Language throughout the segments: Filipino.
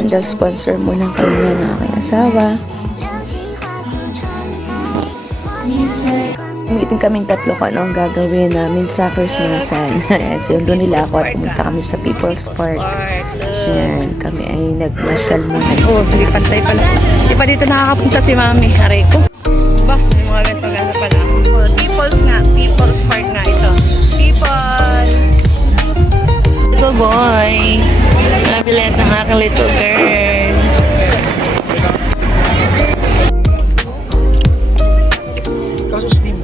candle sponsor muna kami niya ng aking asawa. Meeting kaming tatlo kung ano ang gagawin namin sa Christmasan. So yung doon nila ako at pumunta kami sa People's Park. Ayan, kami ay nagmasyal muna. Oh, hindi pantay pala. Di pa dito nakakapunta si Mami. Aray ko. Ba, may mga ganitong gasa pala. Oh, People's Park nga ito. People! Little boy. Nabilet ng aking little girl. Kaso Steam.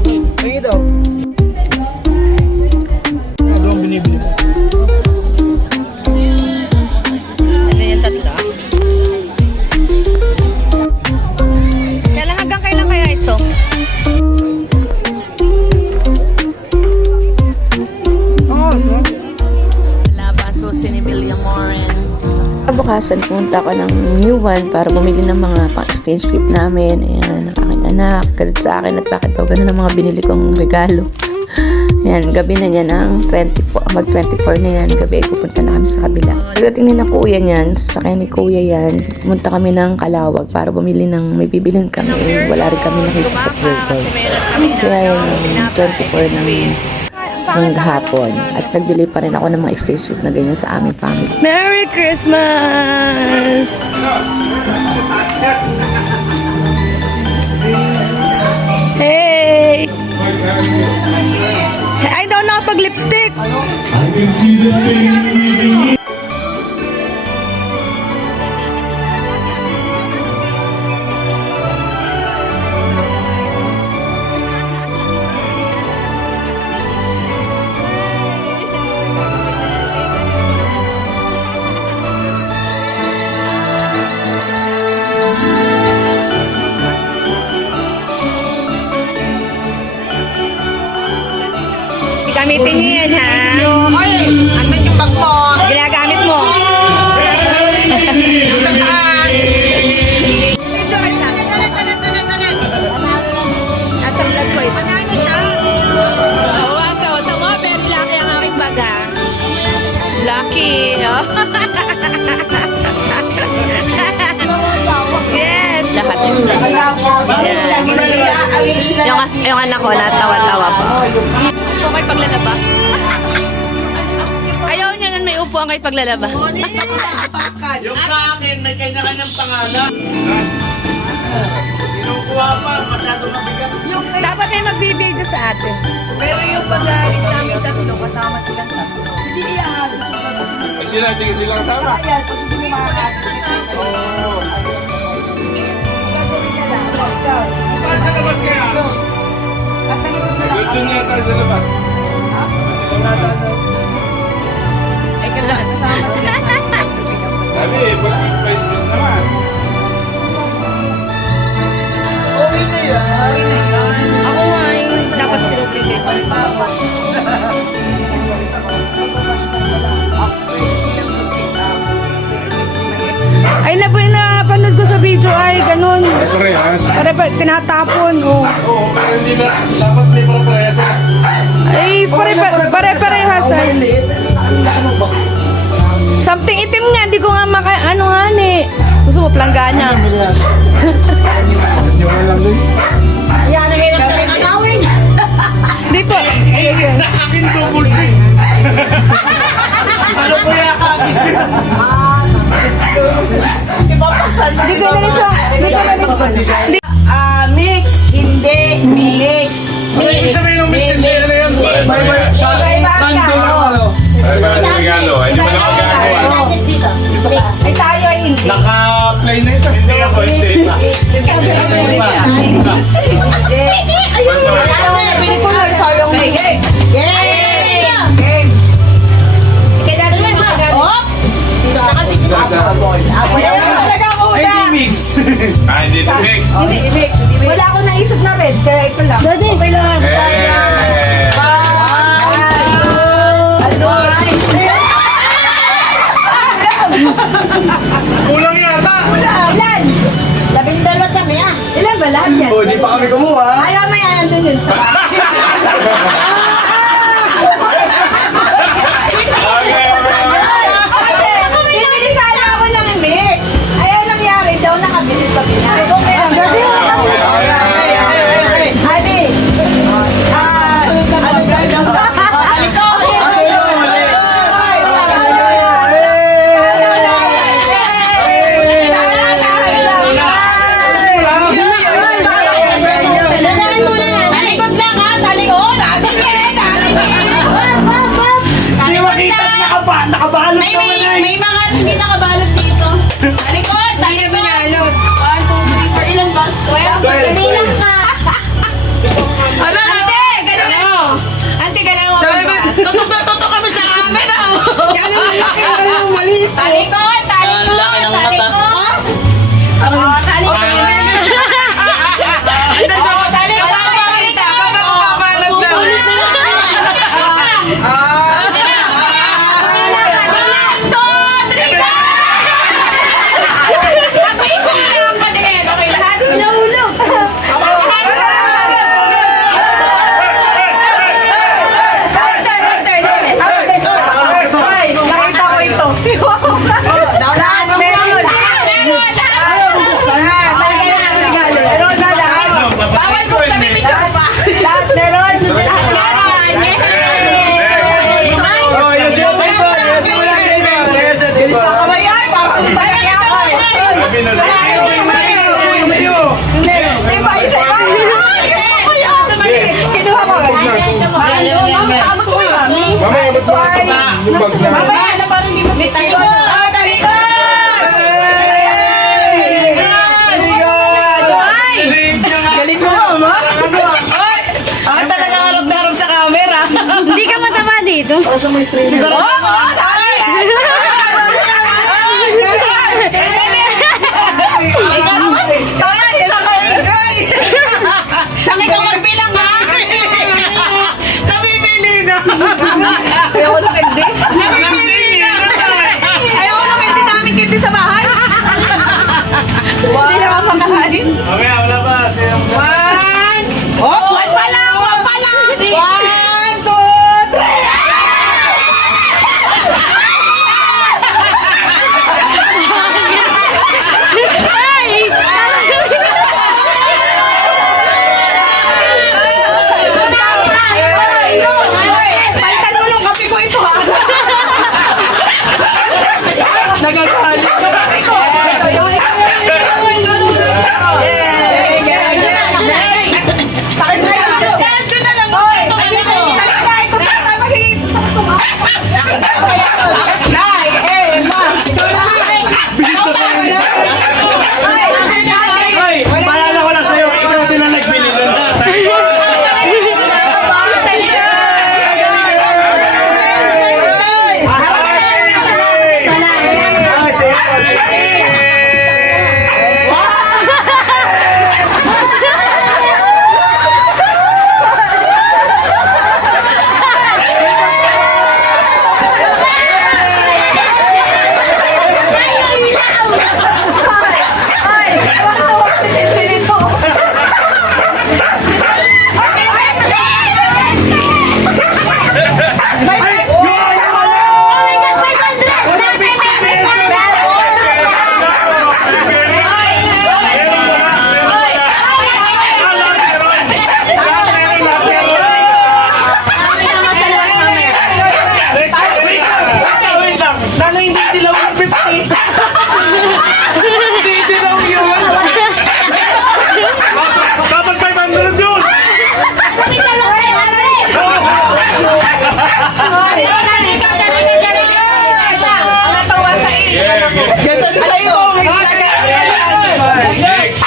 Okay. Tingin daw. Ano ang binibili mo? Ano yung tatlo? Hanggang kailan kaya ito? Wala pa susi ni Billy Morin. Bukasan pumunta ako ng New One para bumili ng mga pang-exchange gift namin. Ayan, ang aking anak. Galit sa akin at bakit daw ganun ang mga binili kong regalo. Ayan, gabi na niya ng 24, mag-24 na yan. Gabi ay pupunta na kami sa kabila. Pagdating ni na kuya niyan, sasakyan ni kuya yan, pumunta kami ng Calawag para bumili ng, may bibilin kami. Wala rin kami nakita sa Purple. Kaya yan yung 24 ng hapon. At nagbili pa rin ako ng mga exchange gift na ganyan sa aming family. Merry Christmas! Hey! I don't know pag-lipstick! Gamitin niyo yan, ha? Ay, andan yung bag mo. Ginagamit mo. Nasa vlog ko eh. Panani siya. Oo, so, tama, very lucky ang aking bag, ha? Lucky, oh. Yes, lahat. Yung anak ko, natawa-tawa pa. Upo kay paglalaba. Ayaw niya nun may upuan kay paglalaba. Yung sa akin, may kanya-kanyang pangalan. Kinukuha pa, masyado mabigat. Dapat may magbibideo sa atin. Pero yung pag-aalis namin tatlo, kasama silang tatlo. Hindi niya gusto ko kasi. Ay sila, hindi sila kasama. Ayan, pag hindi mo makakasama. Oo. Gagawin na lang. Ikaw. Saan sa labas kaya? At nalikod na lang. Doon nga tayo sa labas. Ha? Ay, kasama sila. Sabi eh, pag-Facebook naman. Okay na yan. Okay na yan. Ako nga yung dapat sinutin. Ay, napanood ko sa video ay ganun. Parehas. Tinatapon, oh. Oo, pero hindi na, dapat may parehas. Ay, pare-parehas ay. Something itim nga, hindi ko nga ano nga ni. Gusto mo planggana. Yung lang din. Yan, ang hirap na rin agawin. Hindi po. Sa akin double din. Ano po yung akagis nila? Ipapasan. Hindi ko na siya. Hindi ko na siya. Mix, hindi, mix. Ano yung sabihin ng mix and say na yan? Ay, ba na regalo? Hindi mo na magagawa. Ay, tayo ay hindi. Naka-play na ito. Hindi ako, hindi. Pili ko na sayang may. Mix. Ah, hindi ito mix. Wala akong naisip na red, kaya ito lang. Okay lang. Kulang yata. Ilan? 12 kami ah. Ilan ba lahat yan? Oh, di pa kami kumuha. Ayaw may andun yun sa Okay. Kasi, pinili sana ako may mga hindi nakabalot dito. Talikod! Talikod! 1, 2, 3, 4. Ilan ba? 12? Dali lang ka. Ala, ate! Galing mo! Ante, galang mo. Tutok na tutok kami sa camera! Yan ang malaki, yan ang maliit. Talikod! Talikod! Laki ng mata. Talikod! Oo, talikod. Mamaya, ba't mga lumag na? Mamaya na parang hindi mo si Talikod! Galing mo, ma? Talaga harap na harap sa camera. Hindi ka matama dito. Siguro. Tsaka ikaw magbilang, ha? Namimili na. Ayoko na hindi. Namimili na. Ayoko na hindi namin kindi sa bahay. Hindi na mapakain. Mamaya, wala pa. One. One pa lang. One pa lang. 1, 2, 3. Palitan kape ko ito ha. Nagagalit ka ba? Paalala ko lang sa'yo, ikaw din ang nagbili doon. Dapat 500 yun! Ganda na sa'yo. Next!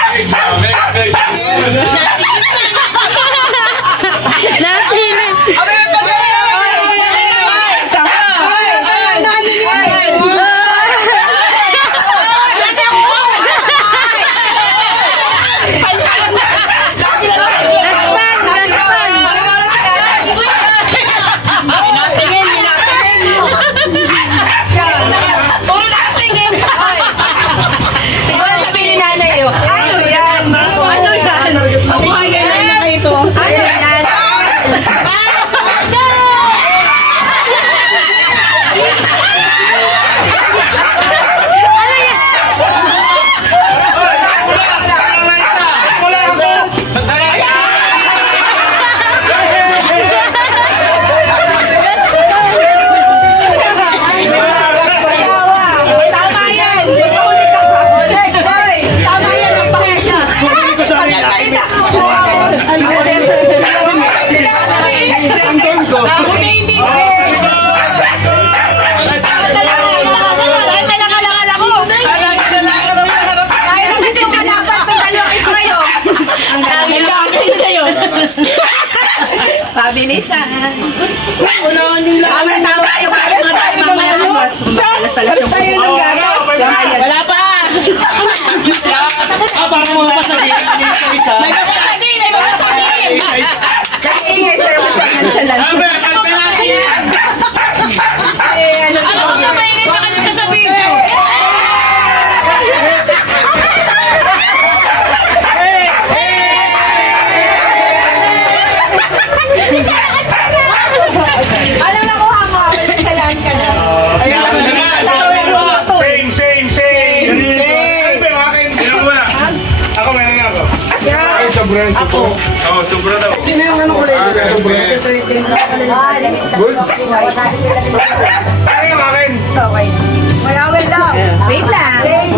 Siguro sabihin ni nanay yun. Ano yan? Ano yan? Ako kaya na kayo ito. Ano yan? Tama yan. Tama yan. Ang pakita. Bumili ko sa akin. Ang Mabilisan. Unahan nila. Tama tayo mamaya mas matalas talaga yung Tayo ng gatas. Wala pa! Para mo mapasabihin yung isa. May masasabihin! May masasabihin! Kaingay sir, masangan sa lang. Sabi, kanta natin! Ano ba maingay pa kanina sa video? Anong nakuha mo? Masasayahan ka na. Same. Ano ba yung akin? Sino mo na? Ako, meron nga ako. Ay, sobra yung suko. Oo, sobra daw. Sino yung ano kulay? Sobra. Good? Ano yung akin? Okay. May awel daw. Wait lang. Same.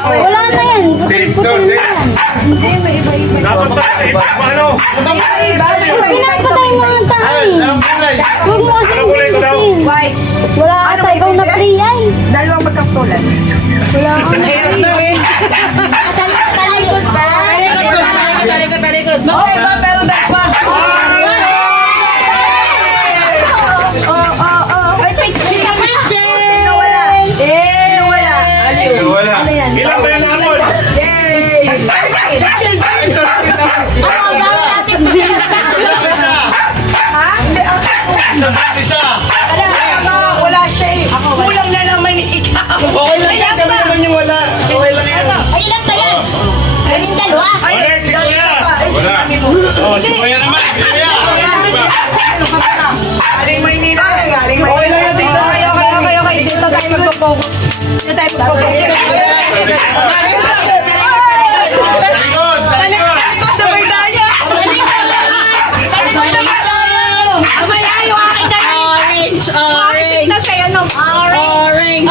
Wala na yan. Same to, same. Hindi, may iba-iba. Dapat tayo, iba pa ano? Pinapatay mo ang tayo. Huwag mo kasi Ano kulay ko daw? White. wala ata ikaw na free ay. Dalawang magkapulan. Wala ka na. Talikod ba? Talikod. Okay ba? Pero dalawa. Ay, picture. Sino wala? Sino wala? Wala. Ilan ba yung napon? Yay! Wala siya eh. Kulang na naman ikaw. Okay lang yan, kami naman yung wala. Okay lang yan. Ay, ilan ba yan? Kaming dalawa. Wala, si Kuya. Wala. Oh, si Kuya naman. Kuya. Galing Maynila. Galing Maynila. Okay lang yan dito. Okay. Dito tayo magpo-focus. Dito tayo magpo-focus. Talikod. Talikod na may daya. Mamaya yung akin na orange na sa'yo no. Orange.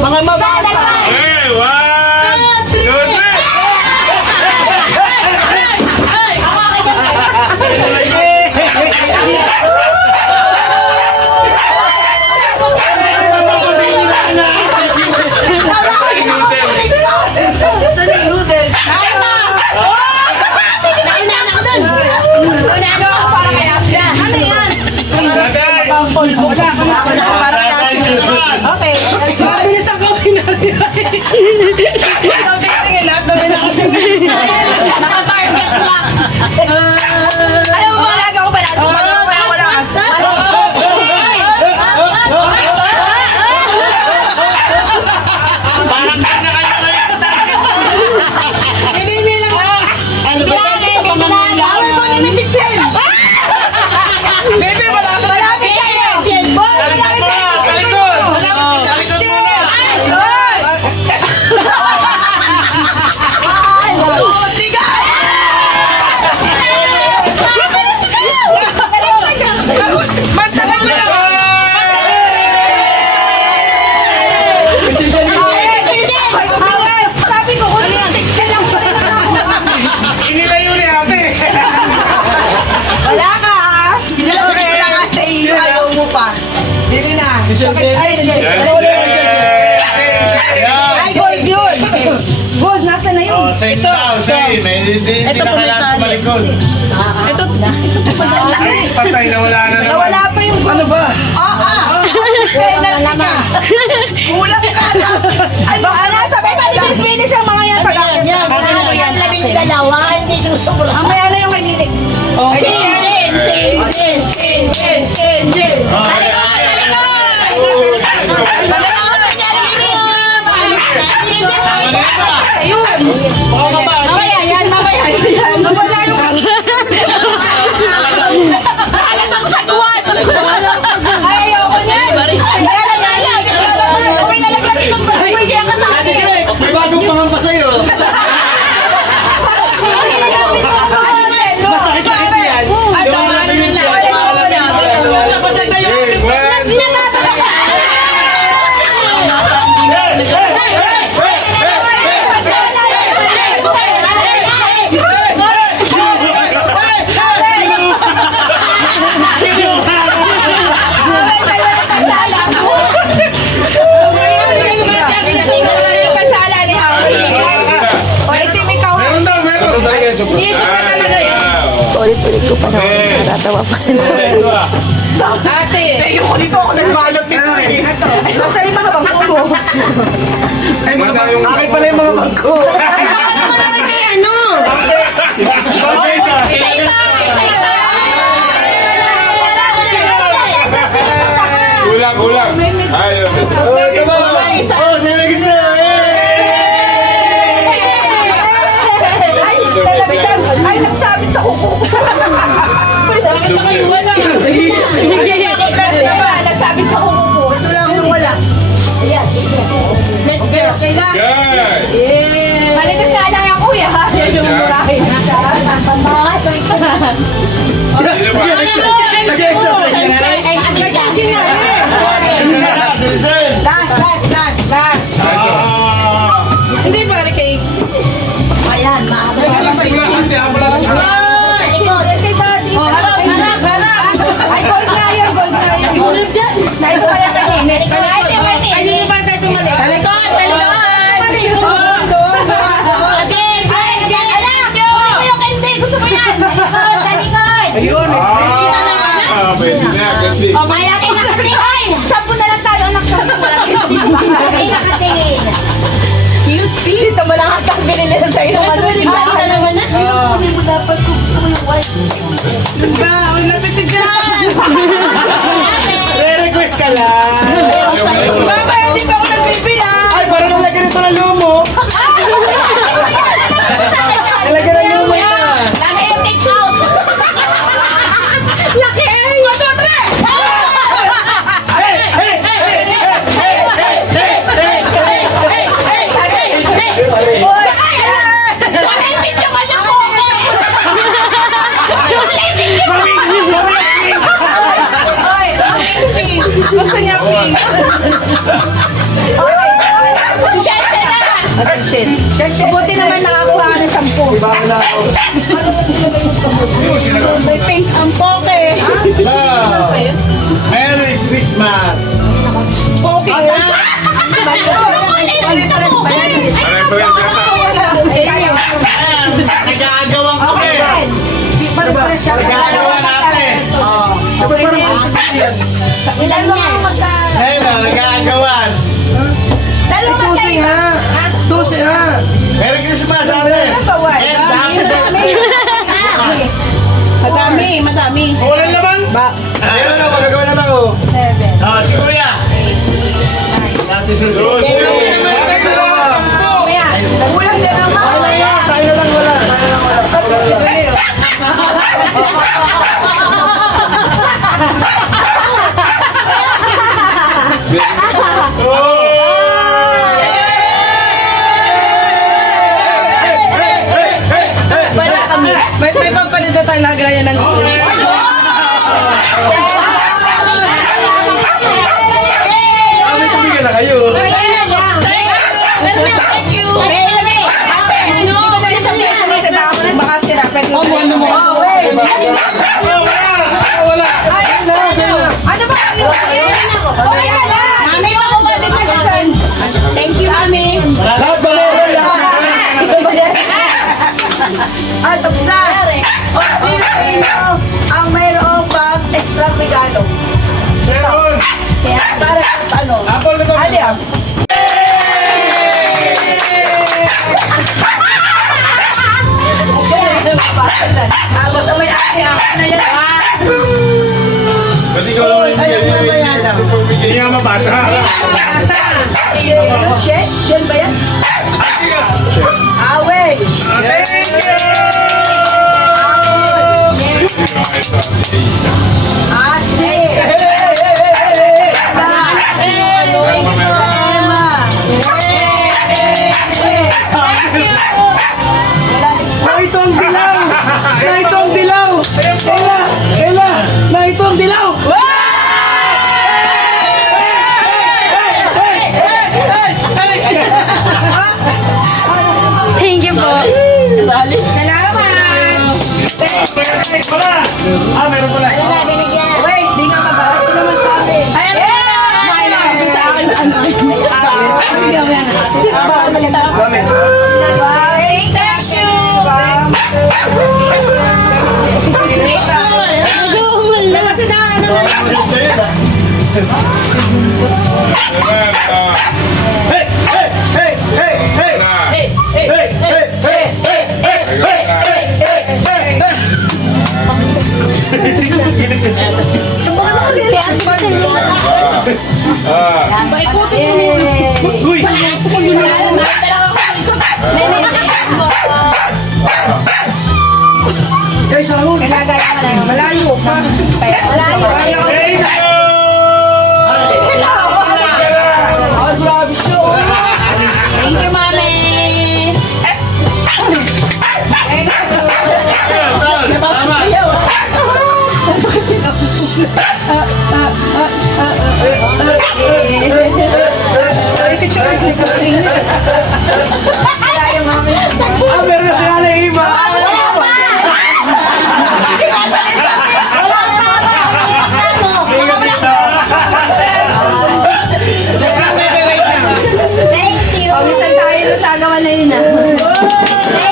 Mga mabasa. Hey, 1, 2, 3. Saan yung noodles? Para kaya siya. Ano yan? Okay. Mabilis ang kami na rin. Ikaw tingin lahat na may nakatingin. Naka-target lang. Ayaw mo talaga ako pala. Wala. Parang kanya-kanya ngayon. Hindi lang ah. Ano ba? Awal mo naman si Chen. Bebe, malapit sa'yo. Chen, boy. Talikod mo! Talikod! Talikod muna! Sabi ko, kung yan. Inilayo ni ate. Wala ka ha? Wala ka sa iyo. Ayaw mo pa. Dili na. Ay, Jen. Ay, gold yun. Gold, nasa na yun? Same daw, same. Hindi na kailangan tumalikod. Ay, patay na wala na naman. Wala pa yung gold. Ano ba? Penalty ka. Kulang ka. Ay, baka nasa may malinis-minis yung mga yan. Yan, yan. Labing dalawa, hindi susubulan. Ang kaya na yung kanilig. Chen. Ayun. Mamaya yan. Mamaya yung Halatang sagwan. ay, ayoko niyan. May bagong pangamba sa'yo. Masakit-sakit yan. Binababa ka. Ulit-ulit ko pa naman. Natatawa pa rin ako. Kasi, yung dito ako nagbalot nito eh. Basta yung mga bangko mo. Akin pala yung mga bangko. Ay, baka naman natin kay ano? Kulang. Ay, Ay, nagsabit sa kuko. Wala. Nagsabit sa kuko ko. Ito lang yung wala. Okay na. Guys! Malitas na lang yung kuya. Yan yung murahin. Last. Hindi ba rin kay... Ayan, maaga. Oh, harap. Ay, gold na yun. Ay, ito kaya kaninit. Ay, hindi pa rin tayo tumali. Talikod. Mali, doon. Gusto mo yan? Talikod. Ayun. Pwede na, kasi. Malaki nakatingin. Sampu na lang tayo, anak. Malaki nakatingin. Dito mo lang ang binili na sa'yo ng ano. Malaki na naman na. Kunin mo dapat kung gusto mo yung white. Yun ba? Ang lapit ka dyan. Re-request ka lang. Mama, hindi pa ako nagpipila. Ay, parang nalagyan ito ng lumo. Nalagyan ng lumo na. Laki yung take out. Laki! 1, 2, 3! Oy! Wala yung video ka niya po. Oy! Pink! Gusto niya pink. Okay. Shit na. Buti naman nakakuha ka ng 10. May pink ang poke. Merry Christmas. Poke nga. Nag-aagawang kami. Nag-aagawa natin. Ilan mo ang magka... Ayun o, nag-aagawan. Merry Christmas, ate. And Madami. Wala naman. ayun o, magagawa naman o. Si Kuya. Ate Susun. Kuya, kulang ka naman. Tayo lang wala. May pampalito tayo lagayan ng Kami tumigil na kayo. Thank you. Baka sira. Ano mo? Wala. Ano ba? Mami, makuha din ka dyan. Thank you, Mami. Lahat ba Ay, tapos na. O, sino sa inyo ang mayroong pang extra regalo? Meron. Kaya para sa ano? Apple na to. Alia. Tapos may ate ako na yan. Ba't ikaw naman hindi nga mabasa. Shell ba yan? Awe. Thank you. Asi. Naitong dilaw! Naitong dilaw! Ella! Naitong dilaw! Thank you po. Salamat. Meron pala. Wait, di nga mabarat ko naman sa akin. Ay, di sa akin. Thank you. Kasi na, ano na. Hey! Hey! Hey! Hey! Hey! Hey! Hey! Hey! Gilig kasi. Paikutin mo muna. Uy! Guys, sahod! Malayo pa. Malayo. Ay, grabe siya. Thank you, Mami. Ay, kitsa. Ah, meron na sila na iba! Thank you. Pawisan tayo sa sagawa na yun ah.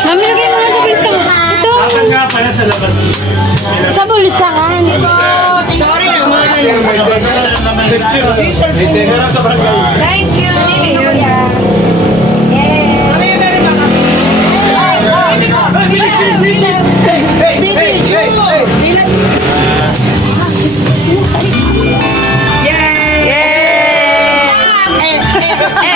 Mami, lagay mo na sa bulsa. Ito. Asan nga pala sa labas? Sa bulsahan. Sorry naman. Next year, meron sa barangay. Thank you. Mamaya meron ba kami? Bilis, bilis, bilis! Hey! Hey! Hey! Hey! Hey! Thank you.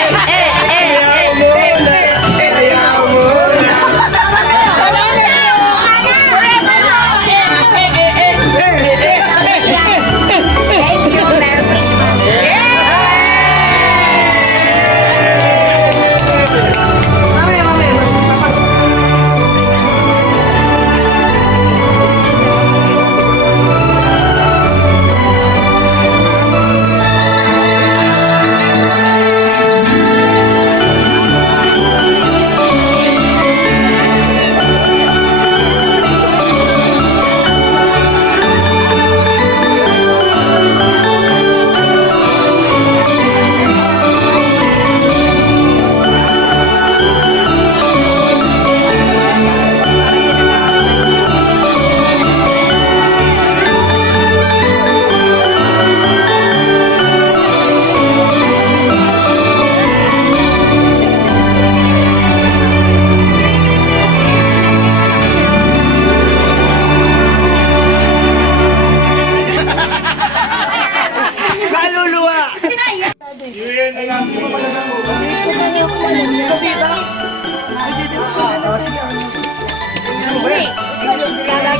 Merry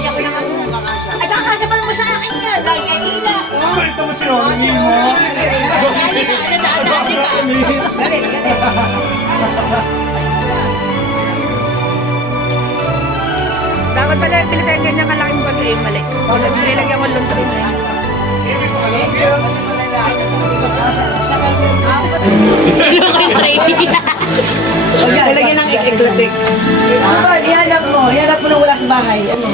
Christmas. Ay, baka naman mo sa akin yan. Ay, kanina. Ito mo sinungaling mo. Dali ka. Galit. Dapat pala pilitan ganyan kalaking bagay. Mali. Nilagyan ko lang rin. Nilagyan ng ekletik. Ihanap mo na wala sa bahay. Ano?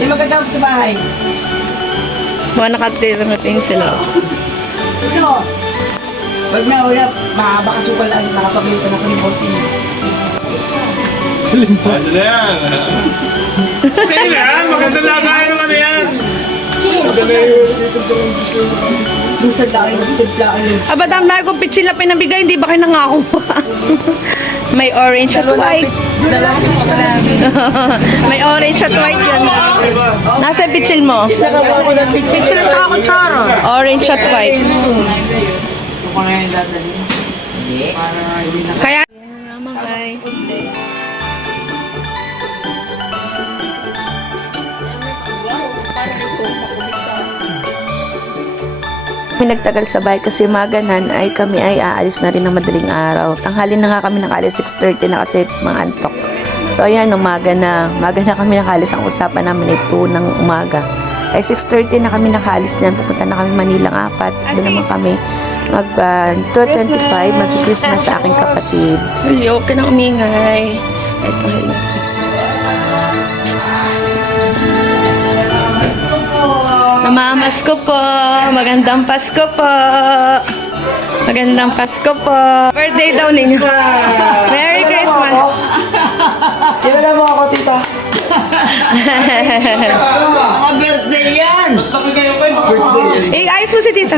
Yung magagamit sa bahay. Mga nakatira na tingin sila. Ito. Wag na, baka sukal ang nakapabili ka na ko ni Bossing. Ayos na yan. Sige na yan. Maganda lagayan ng ano yan. Busag lang yung timpla ulit. Aba, dam na kung pitsil na pinabigay, hindi ba kayo nangako pa? May orange at white. May orange at white yan. Nasa pitsil mo? Nakabawa ko ng pitching. Sila tsaka kutsara. Orange at white. Ito ko na yung dadali. Para hindi na Kaya... Kami nagtagal sa bahay kasi maganan ay kami ay aalis na rin ng madaling araw. Tanghali na nga kami nakaalis, 6:30 na kasi mga antok. So ayan, umaga na kami nakaalis. Ang usapan namin ay 2 ng umaga. Ay 6:30 na kami nakaalis na, pupunta na kami Manilang 4. Doon naman kami mag 2:25 mag-Christmas sa aking kapatid. Okay na umingay. Ito, hello. Mamamas ko po. Magandang Pasko po. Magandang Pasko po. Birthday daw ninyo. Merry Christmas. Kilala mo ako, tita. Mga birthday yan. Iayos mo si tita.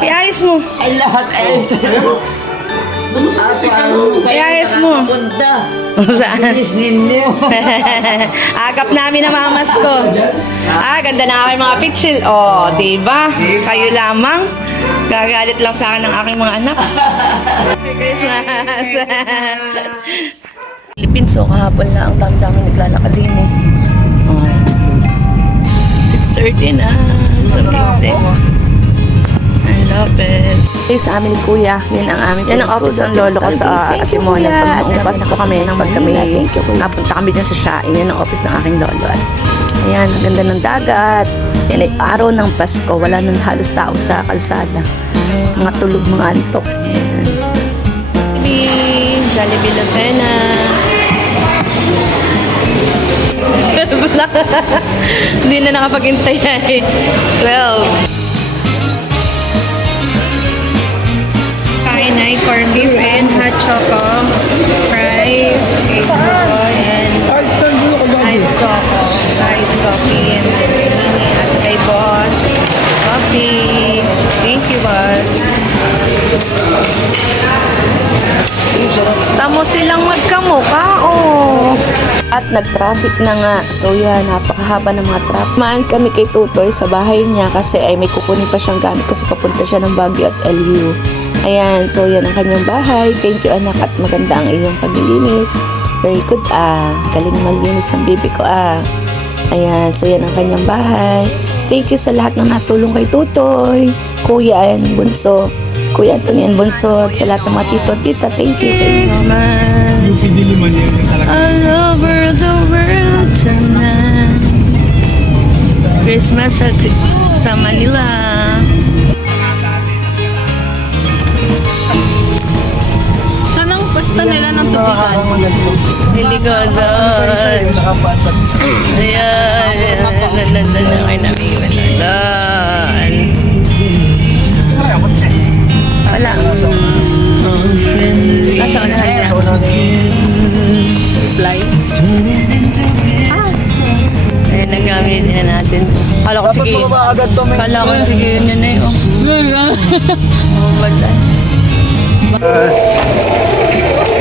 Iayos mo. Ay, lahat ay. Iayos mo. Punta. Saan? Bilis ninyo. Agap namin na mamas ko. Ganda na aking mga picture. Oh, diba? Kayo lamang. Gagalit lang sa akin ng aking mga anak. Merry Christmas! Philippines, so kahapon lang. Ang dami-dami naglalakad din eh. 6:30 na. It's amazing. I love it. Sa amin ni Kuya, yan ang amin. Yan ang office ng lolo ko sa Atimona. Pag po kami, pag kami, napunta kami dyan sa Shain, yan ang office ng aking lolo. At ayan, ang ganda ng dagat. Yan ay araw ng Pasko, wala nang halos tao sa kalsada. Mga tulog, mga antok. Ayan. Jollibee Lucena. Hindi na nakapag-intay eh. 12. Kain ay corned beef and hot choco, fries, cake buko, and ice coco, ice coffee, and at kay boss, coffee. Thank you, boss. Tamo silang magkamukha, oh. At nag-traffic na nga. So yan, napakahaba ng mga traffic. Maan kami kay Tutoy sa bahay niya kasi ay may kukunin pa siyang gamit kasi papunta siya ng Baguio at LU. Ayan, so yan ang kanyang bahay. Thank you anak at maganda ang iyong paglilinis. Very good Galing maglinis ng baby ko Ayan, so yan ang kanyang bahay. Thank you sa lahat ng natulong kay Tutoy, Kuya and Bunso. Kuya Anthony and Bunso at sa lahat ng mga tito at tita. Thank you sa inyo. Yung pidiliman yun yung talaga. All over the world tonight. Christmas sa Manila. Saan ang pwesto nila ng tubigan? Niligosan. Ayan. Nandan na kayo namin. Nandan. Wala. Nasa unahan niya. Reply. Ayan, nagamit niya natin. Kala ko sige. Kala ko sige yun yun eh. Oh, bala.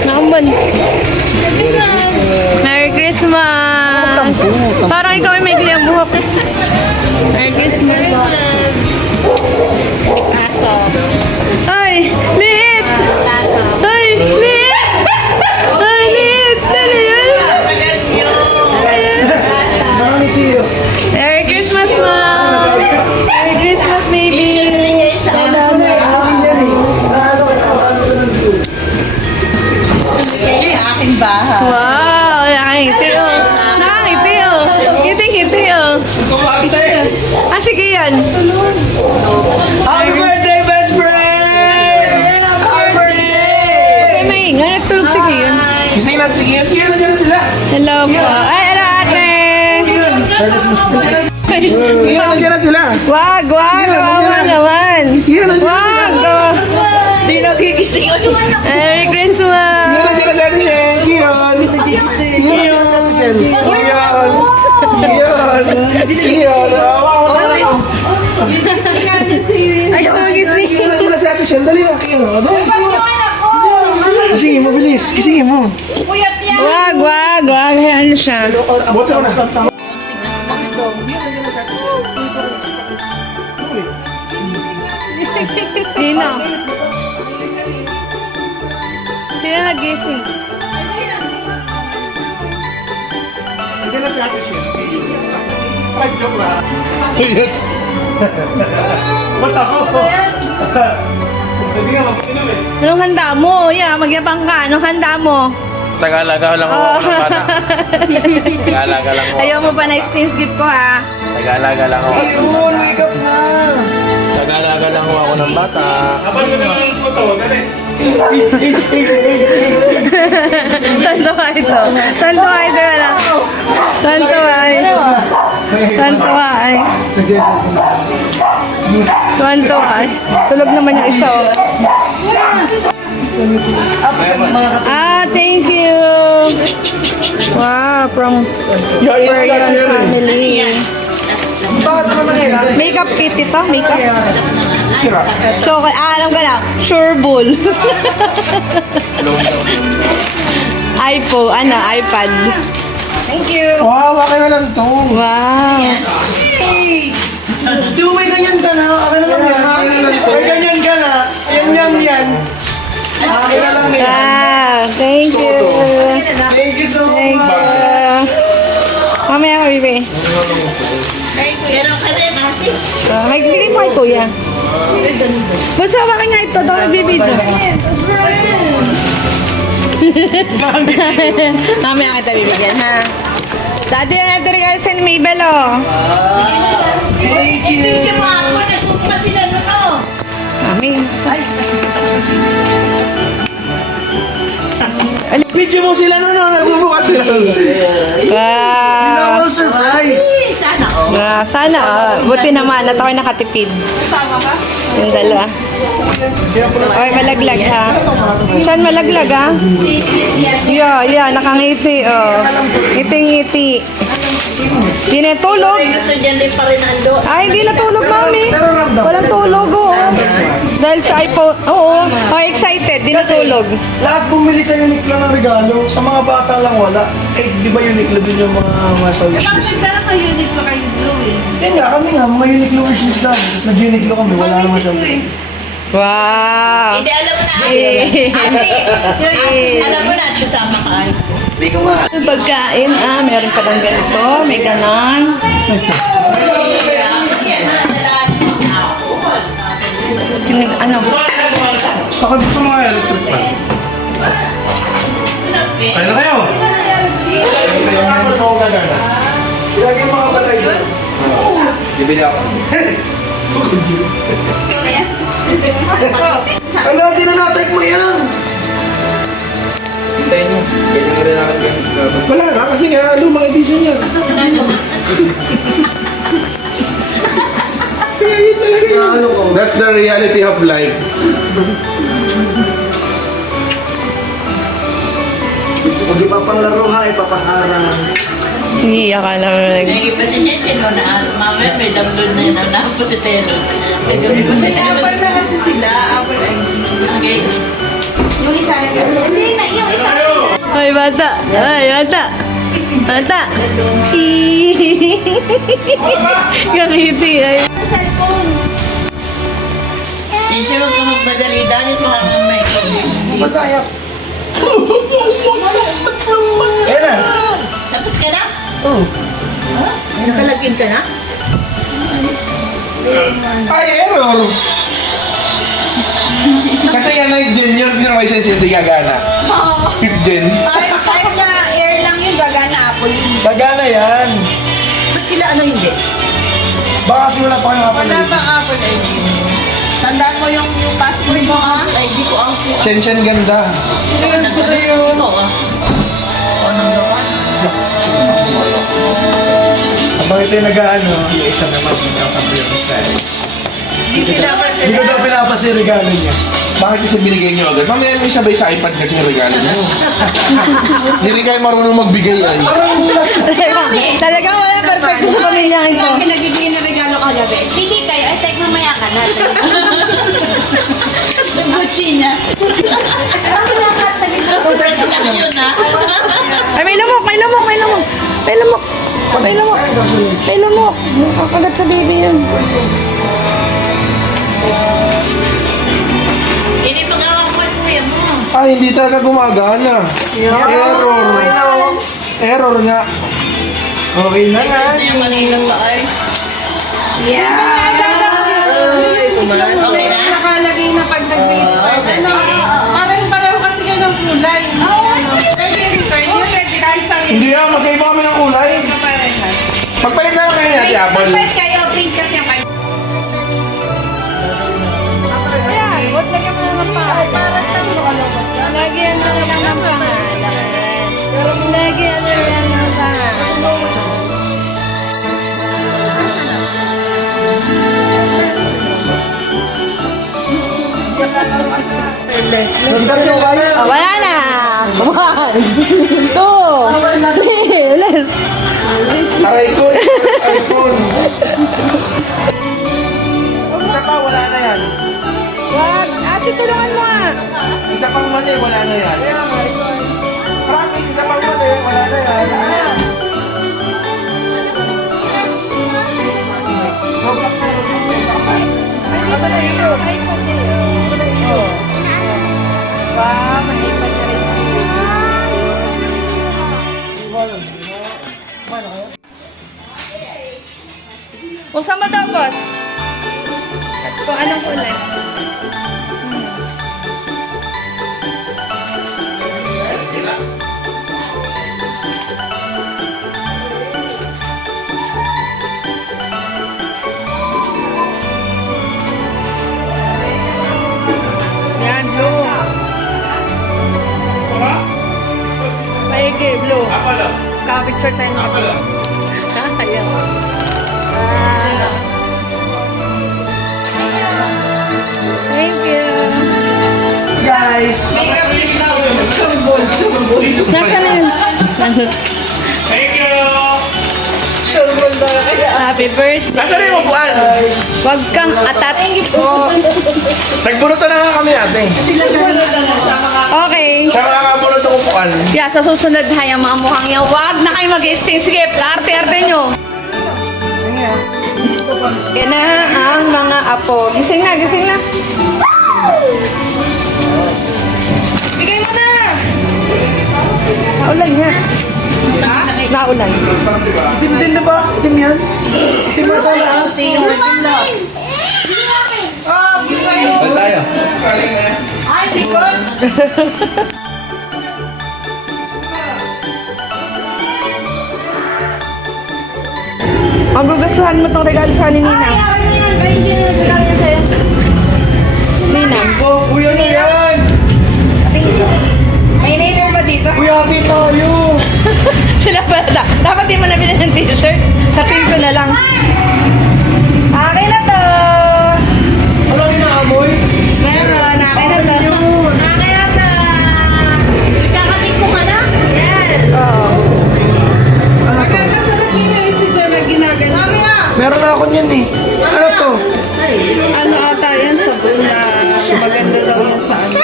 Nakamban. Merry Christmas! Parang ikaw ay may giliang buhok eh. Merry Christmas. Ay! Liit! Ay! Liit! Ay! Liit! Dali yun! Merry Christmas, Mom! Merry Christmas, baby! Aking bahay. Wow! Nakangiti oh! Nakangiti oh! Ngiti-ngiti oh! Sige yan! Happy birthday, best friend! Happy birthday! Ay, maingay. Nagtulog si Kian. Gising natin sige. Kaya na dyan sila. Hello po. Ay, hello ate! Kaya na dyan sila. Wag! Wag naman! Wag! Di nagigising. Merry Christmas! Kaya na dyan natin siya. Kiyon. Kiyon. Kiyon. Ayaw mo gising! Kaya na dyan si Ate Shen. Dali na. Kiyon. Gisingin mo, bilis. Gisingin mo. Wag! Hayaan na siya. Boto ko na. Sino? Sino nagising? Kaya na si Ate Shen. Ay, joke lang. Yes. Ba't ako? Hindi nga mag-inom eh. Anong handa mo? Magyabang ka. Anong handa mo? Tagalaga lang ako ng bata. Tagalaga lang ako. Ayaw mo pa na exchange gift ko ha? Tagalaga lang ako. Ayun, wake up na. Tagalaga lang ako ng bata. Kapag ko naman ko to, dali. Santo ka ito. Santo ka ito wala. Santo ay. Santo ay. Santo ay. Tulog naman yung isa oh. Thank you. Wow, from Korean family. Makeup kit ito? Makeup? Chocolate. Alam ko na. Sure Bull. iPad. Thank you. Wow, okay na lang to. Wow. Di mo may ganyan ka na. Akin na lang yan. May ganyan ka na. Yan. Akin na lang yan. Wow, thank you. Thank you so Thank much. you. Mamaya ka, Bibi. Pero kasi kasi. May bigay mo kay Kuya. Gusto ba nga ito? Ito ang bibidyo. Mamaya kita bibigyan, ha? Dati yan ito regalo sa ni Mabel, oh. Thank you. Hindi mo ako, nagpupa sila nun, oh. Mami. Video mo sila na nagbubukas sila. Wow. Ako surprise. Sana, oh. Sana, buti naman at ako'y nakatipid. Yung dalawa. Ay, malaglag, ha? Saan malaglag, ha? Yeah, nakangiti, oh. Ngiti-ngiti. Di na tulog. Gusto dyan din pa rin ando. Ay, hindi natulog, mami. Walang tulog, oo. Dahil sa iPhone, oo. Oh, excited, di natulog. Lahat bumili sa Uniqlo ng regalo. Sa mga bata lang wala. Eh, di ba Uniqlo din yung mga masa wishlist? Bakit ka Uniqlo kayo blue eh? Yan nga, kami nga, mga Uniqlo wishlist lang. Tapos nag-Uniqlo kami, wala naman siya. Wow. Hindi, alam mo na. Eh. Alam mo na, at kasama ka. Hindi ko nga. Pagkain, meron pa lang ganito. May ganon. Ano? Baka gusto mga electric fan. Kaya na kayo. Ilagay mo mga balay doon. Bibili ako. Ala, di na natik mo yan. Hintayin mo. Pwede mo rin namin ganyan. Wala na, kasi nga lumang edition yan. Kaya yun talaga yun. That's the reality of life. Huwag ipapanglaro ha, ipapang-aral. Iiyak ka naman. Nag-ipasisensya mo na, mamaya may download na yun, ang pusitero. Apple na kasi sila. Apple ay. Okay. Yung isa na hindi na, yung isa Ay, bata. Ay, bata. Bata. Kakiti, ay. na cellphone. Sensya mo kung magmadali, dahil mo lang ang may Mataya. Ayan na. Tapos ka na? Oh. Nakalagin ka na? Ay, error. Kasi yan ay gen yun, pinaka-essence hindi gagana. 5th gen. Kahit na air lang yun, gagana Apple yun. Gagana yan. Ba't kila ano hindi? Baka kasi wala pa kayong Wala kapal. pang Apple ID. Tandaan mo yung password mo, ha? ID ko ang Sensyen ganda. Sinunod ko sa'yo. ikaw ah. Habang ito yung nag-ano, yung isa naman pinapapirsa style. Hindi ko daw pinapasa yung regalo niya. Bakit kasi binigay niyo agad? Mamaya may sabay sa iPad kasi yung regalo niyo. Hindi kayo marunong magbigay ay. Talaga wala perfecto sa pamilya ito. Yung pinagbibigyan ng regalo kagabi. Pili kayo, ay tek mamaya ka na. Gucci niya. Ang pinakatabi ko. Surprise lang yun ah. Ay, may lamok, may lamok, may lamok. May lamok. May lamok. May lamok. Kakagat sa baby yun. Hindi pag-awa ko kay kuya mo. Ay, hindi talaga gumagana. Error. Error nga. Okay na nga. Ito yung Manila pa ay. Okay na? Nakalagay na pag nag-record. Ano, pareho kasi kayo ng kulay. Ano, pwede return yun. Pwede kahit sa Hindi ah, magkaiba kami ng kulay. parehas. Pagpalit na lang kayo natin, Apple. Pwede kayo, pink kasi ang kayo. Ayan, huwag lagyan mo naman pa. Lagyan mo lang ng pangalan. Lagyan mo lang ng pangalan. Nagdag yung kaya. Oh, wala na. 1, 2, Les. Aray ko, iPhone. Isa pa, wala na yan. Wag. Asi, tulungan mo nga. Isa pang mali, wala na yan. Promise, isa pang mali, wala na yan. Asa na ito? Wow, may iPad na rin. Buksan mo daw, boss. Kung anong kulay. Yan, blue. Maigi, blue. Ako lang. Ka-picture tayo. Ako lang. Ayan. Thank you. Guys! Nasaan na yun? Thank you! Happy birthday. Asa na yung upuan? Huwag kang atat. Nagbunutan na nga kami ate. Okay. Siya makakabunot ng upuan. Yeah, sa susunod ha, yung mga mukhang yan, wag na kayo mag-exchange gift. Arte-arte nyo. Yan na ang mga apo. Gising na, gising na. Bigay mo na! Naulan nga. Naulan. Tim din na ba? Tim yan? Tim ba ito lahat? Saan tayo? Magugustuhan mo tong regalo sa ni Nina. Nina. Oh, kuya na yan! May nainom ba dito? Kuya, happy tayo! Sila pala. Dapat di mo nabili ng t-shirt. Sabihin ko na lang. Akin na to. Ano yung naamoy? Meron. Akin na to. Akin na to. Kakatik ko ka na? Yes. Oo. Ano to? Meron na ako niyan eh. Ano to? Ano ata yan? Sabon na maganda daw yan sa ano.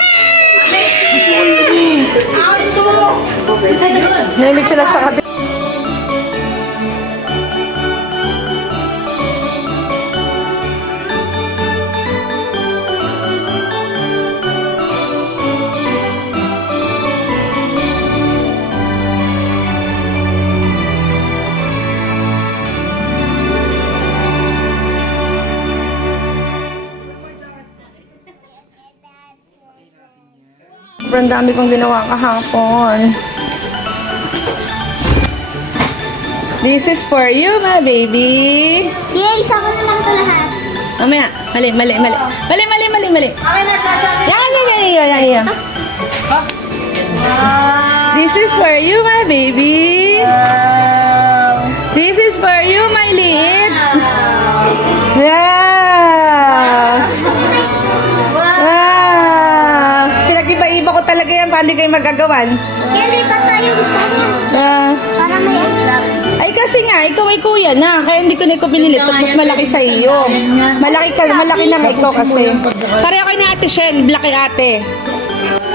Hilig sila sa kati. Sobrang dami kong ginawa kahapon. This is for you, my baby. Yay, isa ko na lang ito lahat. Mamaya. Mali. Yan. This is for you, my baby. This is for you, my lead. Wow. Wow. Pinag-iba-iba ko talaga yan. Paano kayo magagawan? Kaya ba tayo gusto niya? Para may itlog. Ay kasi nga, ikaw ay kuya na. Kaya hindi ko na ito pinili. Tapos malaki sa iyo. Malaki na nga ikaw kasi. Pareho kayo na ate Shen. Black kay ate.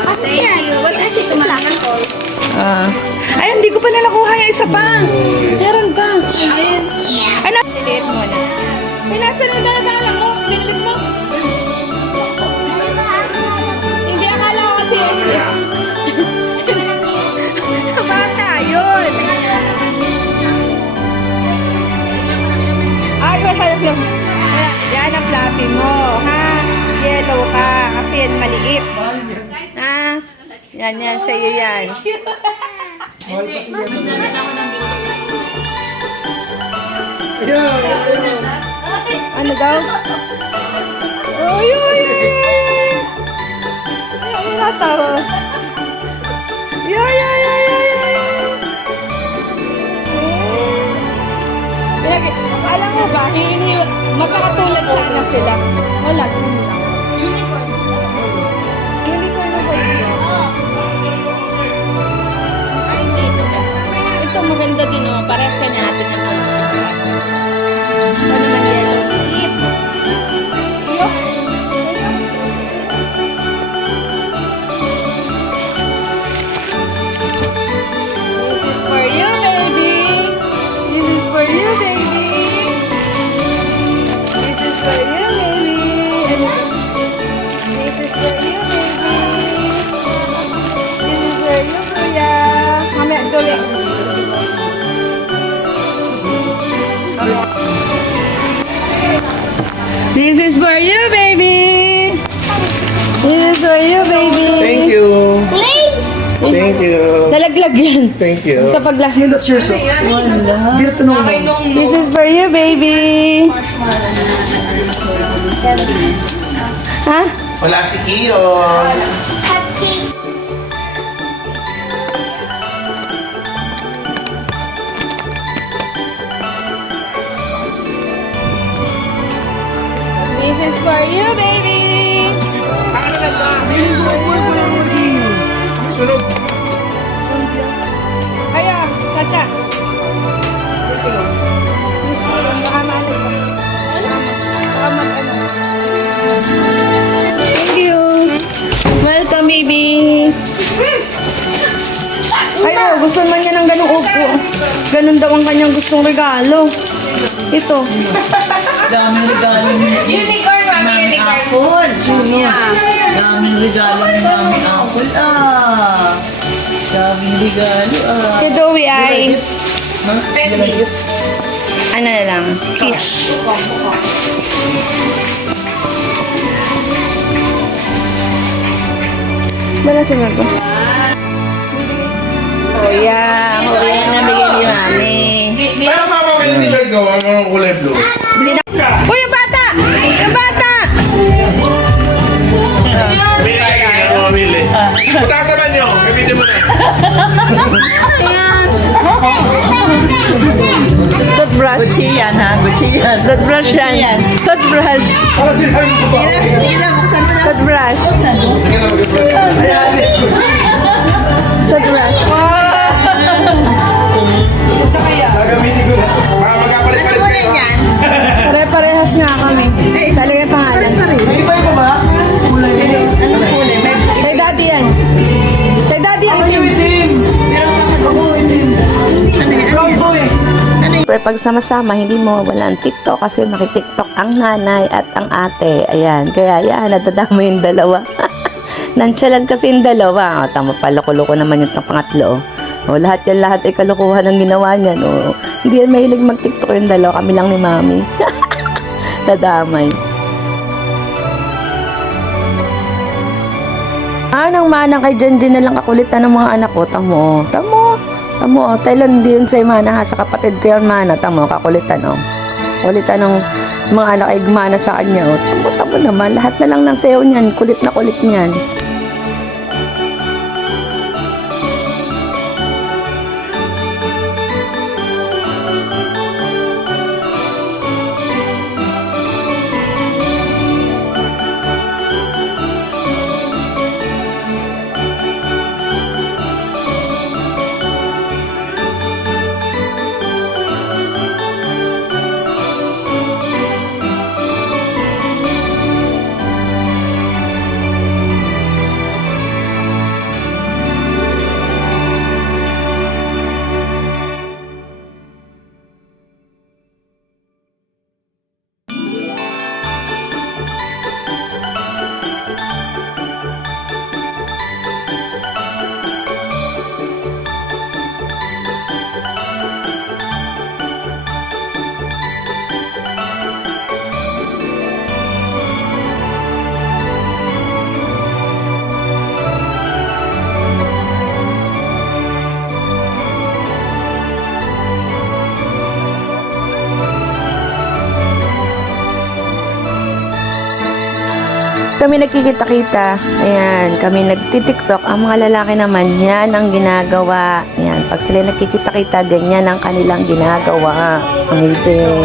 Kasi what kasi tumakan ko? Ay, hindi ko pa na nakuha yung isa pa. Meron pa. Ay, nalilit mo na. Ay, nasa na dala mo? Binilit mo? Hindi, akala ko kasi SS. Bata, yun. Ay, hanap lang. Yan ang fluffy mo, ha? Yellow ka, kasi yan maliit. Ha? Yan, sa'yo yan. Ano daw? Uy! Ay, natawa. Alam mo ba, magkakatulad sana sila. Wala, ganun lang. Unicorn na ba yun? ito maganda din oh. Parehas ka niya natin yung ano naman yellow. This is for you, baby. This is for you, baby. This is for you, baby. This is for you, baby. This is for you, kuya. Mamaya, tuloy. This is for you, baby. This is for you, baby. Thank you. Thank you. Nalaglag yan. Thank you. Sa paglag. Hey, that's yours. Wala. Hindi na tanong mo. This is for you, baby. Ha? Wala si Kiyo. This is for you, baby. Sunog. Kaya, Chacha. Baka maalit ka. Baka mag-ano. Thank you. Welcome, baby. Ayo, gusto man niya ng ganung upo. Ganun daw ang kanyang gustong regalo. Ito. Daming regalo ni Unicorn, mami. Unicorn. Apple. Daming regalo ni Mami Apple. Daming regalo. Si Joey ay... Ano na lang? Kiss. Wala siya ko. Kuya, kuya na bigyan ni Mami. Pero mapapili ni Bird ko, ang kulay blue. Uy, yung bata! Yung bata! Bili kayo, mamili. Punta sa banyo, gamitin mo na. Toothbrush. Gucci yan ha, Gucci yan. Toothbrush yan. Toothbrush. Para sinabi ko ba? Sige lang, buksan mo na. Toothbrush. Sige na, Toothbrush. Ito kaya. Gagamitin ko na. magkapalit-palit Ano mo kayo. rin yan? Pare-parehas nga kami. Talagay pangalan. May iba ba? Kulay ba yun? Anong kulay? May Kay daddy yan. Kay daddy yan. Ako yung itim. Ako itim. Brown boy. Pero pag sama-sama, hindi mo wala ang TikTok kasi makitiktok ang nanay at ang ate. Ayan, kaya yan, nadadama yung dalawa. Nantsalan kasi yung dalawa. O, tama pala, loko naman yung pangatlo. O, lahat yan, lahat ay kalukuhan ang ginawa niyan. O, hindi yan mahilig mag-TikTok yung dalawa. Kami lang ni Mami. Nadamay. Manang kay Janjan na lang kakulitan ng mga anak ko. Tamo, Thailand din sa mana ha, sa kapatid ko yan mana. Tamo, kakulitan o. Kulitan ng mga anak ay gumana sa kanya o. Tamo naman, lahat na lang ng sayo niyan. Kulit na kulit niyan. Kami nagkikita-kita. Ayan, kami nagtitiktok. Ang mga lalaki naman, yan ang ginagawa. Ayan, pag sila nagkikita-kita, ganyan ang kanilang ginagawa. Amazing.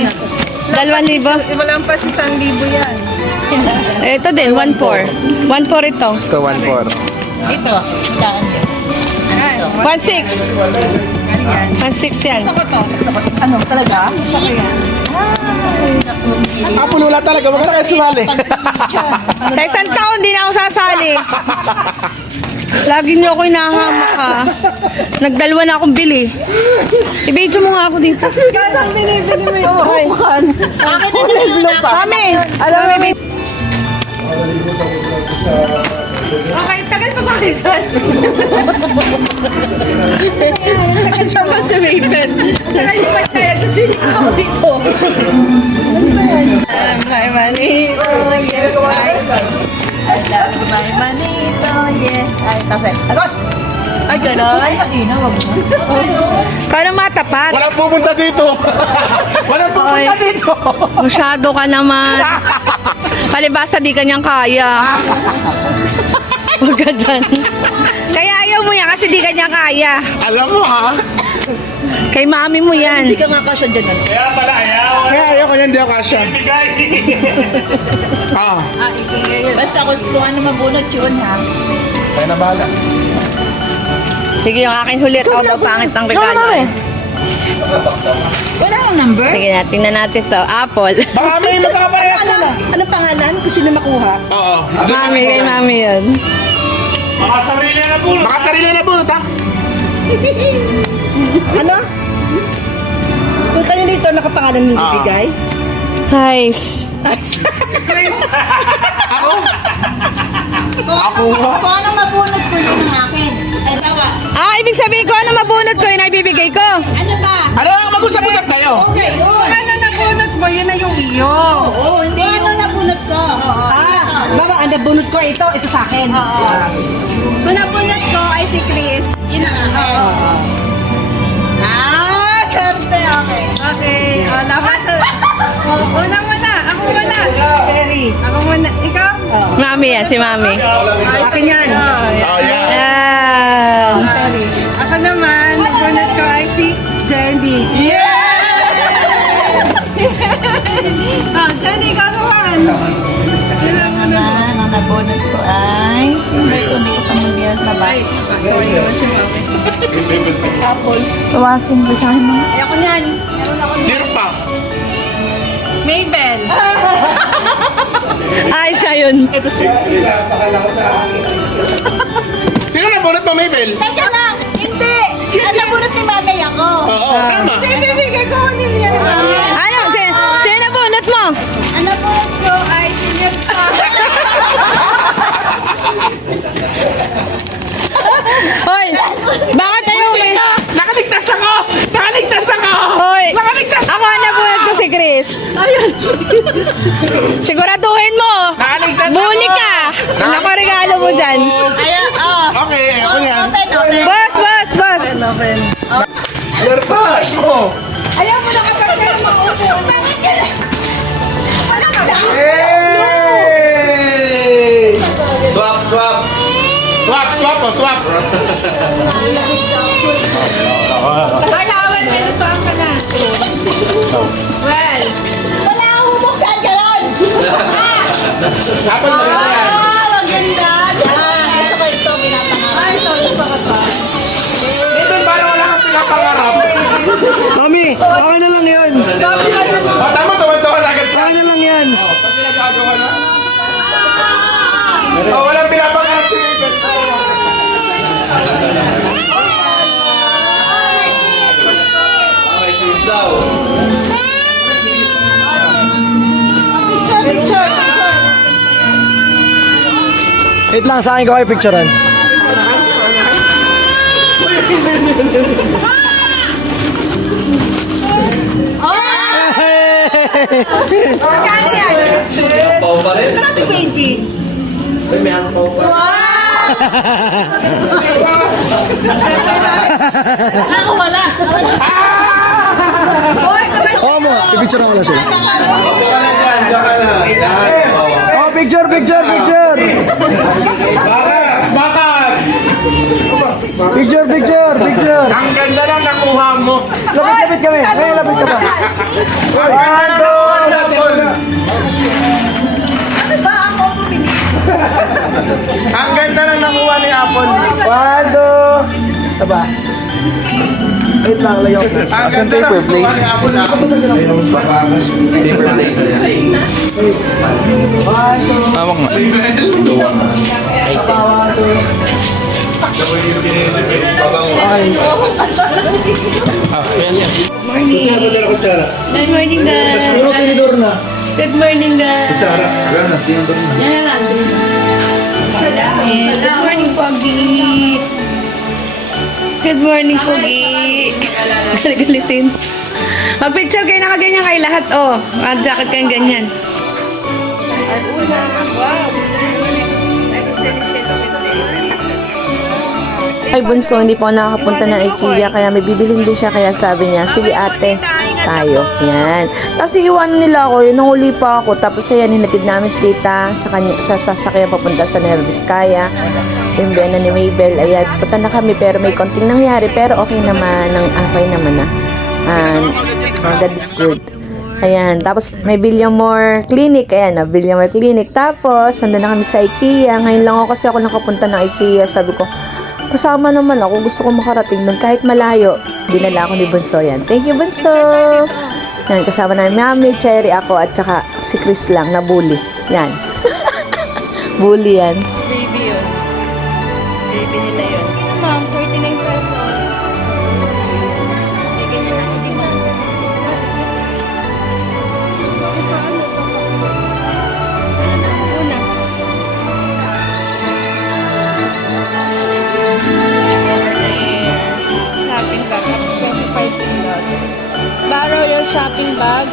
2,000. Walang pa si 1,000 yan. Ito din, 1,400. 1,400 ito. Ito, 1-4. Ito, daan din. 1,600. 1,600 yan. Ano, talaga? Pulula talaga, wag ka na kayo sumali. Sa isang taon, di na ako sasali. Lagi niyo ako hinahamak ha. Nagdalwa na akong bili. I-video mo nga ako dito. Kasang binibili mo yung upukan. Bakit na naman Kami! Alam mo, Okay, tagal pa ba kayo dyan? Sama si Mabel. Tagal pa tayo. Kasi hindi ako dito. my manito, yes, I love my manito, yes, I kasi, ako, ay, gano'n. Parang matapat. Walang pupunta dito. Walang pupunta dito. Masyado ka naman. Palibasa di kanyang kaya. Huwag ka dyan. Kaya ayaw mo yan kasi di kanya kaya. Alam mo ha? Kay mami mo yan. Hindi ka makasya dyan. Kaya pala, ayaw. Kaya ayoko yan, di ako kasya. Bigay. Ah, Basta kung ano mabunot yun, ha? tayo na bahala. Sige, yung akin hulit. Ako daw pangit ng regalo. Wala kang number? Sige na, tingnan natin to. Apple. Baka may magkakaparehas na. Ano pangalan? Kung sino makuha? Oo. Mami, kay mami yun. Baka sarili na bulot. Baka sarili na bunot ha? Ano? Kung kayo dito, nakapangalan ng bibigay? Guys. Ako ba? Kung ano mabunot ko yun ang akin. Ay, bawa. Ibig sabihin ko, ano mabunot ko, yun ay bibigay ko. Ano ba? Ano, mag-usap-usap kayo? Okay, yun. Ano nabunot mo? Yun na yung iyo. Oo, hindi ano nabunot ko. Baba, ang nabunot ko, ito sa akin. Kung nabunot ko ay si Chris, yun ang akin. Serte, okay. Okay, laban sa... Una muna, ako muna. Sherry. Ako muna, ikaw? Mami yan, si mami. Akin yan. Oh, yeah. Yan. Sherry. Ako naman, nabunot ko ay si Jenny. Yeah! Jenny, ikaw naman. Naman, ang nabunot ko ay... Hindi ko pa mag-bias na ba? Sorry naman si Mami. Tawasin ko sa akin mga... Ayoko niyan. Meron pa. Mabel. Ay, siya yun. Sino na bunot mo, Mabel? Teka lang! Hindi! Ang nabunot ni Mami ako. Oo, tama. Bibigay ko ni Mia. Ano? Sino nabunot mo? Ang nabunot ko ay sinip ko. Hoy, bakit ayaw mo? Nakaligtas ako! Nakaligtas ako! Hoy, ako ang nabunot ko si Chris. Siguraduhin mo. Nakaligtas ako! Buli ka. Ako regalo mo dyan. Ayan, oh. Okay, ako yan. Open. Boss. Lerpag! Oh! Ayaw mo nakapagkala ng mga upo. Bakit ka na? Wala ka ba? Hey! Swap! Swap, swap! Ay, hawal. Pinutuan ka na. Well. Wala akong bubuksan ka ron. Dapat maganda yan. Maganda. Ito ko ito, pinapangarap. Dito, parang wala kang pinapangarap. Mami, okay na lang yan. Oh, tama, tuwan-tuwan agad siya. Okay na lang yan. Pati nagagawa na. Oh, walang pinapangarap si Mabel. Wait lang, sa akin ko kayo picturean. Ako wala. Oo mo, pipicturean ko lang sila. Oh, picture! Bakas! Picture, picture, picture. Ang ganda na nakuha mo. Lapit kami. Kaya lapit ka pa. Ang ganda na nakuha natin. Ang ganda ng nakuha ni Apple. 1, 2. Taba. Wait lang, layo. Ang ganda ng nakuha ni Apple. Good morning, guys. Tinidor na. Good morning, guys. Tara, alam na, sinundot na. Yan. Good morning, Pogi. Good morning, Pogi. Galitin. Mag-picture kayo nakaganyan kay lahat, oh. Jacket kayong ganyan. Ay, bunso, hindi po ako nakakapunta ng IKEA, kaya may bibilhin din siya, kaya sabi niya, sige ate, tayo. Yan. Tapos iiwan nila ako, yun, nanguli pa ako. Tapos ayan, hinatid namin si tita sa sasakyan papunta sa Nueva Vizcaya. Yung bena ni Mabel, ayan, punta na kami, pero may konting nangyari, pero okay naman na. And God is good. Ayan, tapos may Villamor Clinic, ayan, Villamor Clinic. Tapos, nandun na kami sa IKEA. Ngayon lang ako kasi ako nakapunta ng IKEA. Sabi ko, kasama naman ako, gusto ko makarating doon kahit malayo. Dinala ako ni Bunso yan. Thank you, Bunso! Yan, kasama namin Mami, Cherry, ako, at saka si Chris lang na bully. Yan. Bully yan. Baby yun. Baby nila yun. Ma'am, 49 pesos. May ganyan ako, di ba? Ito, ano ito? Unas. Shopping bag. 25 kilos. Borrow your shopping bag.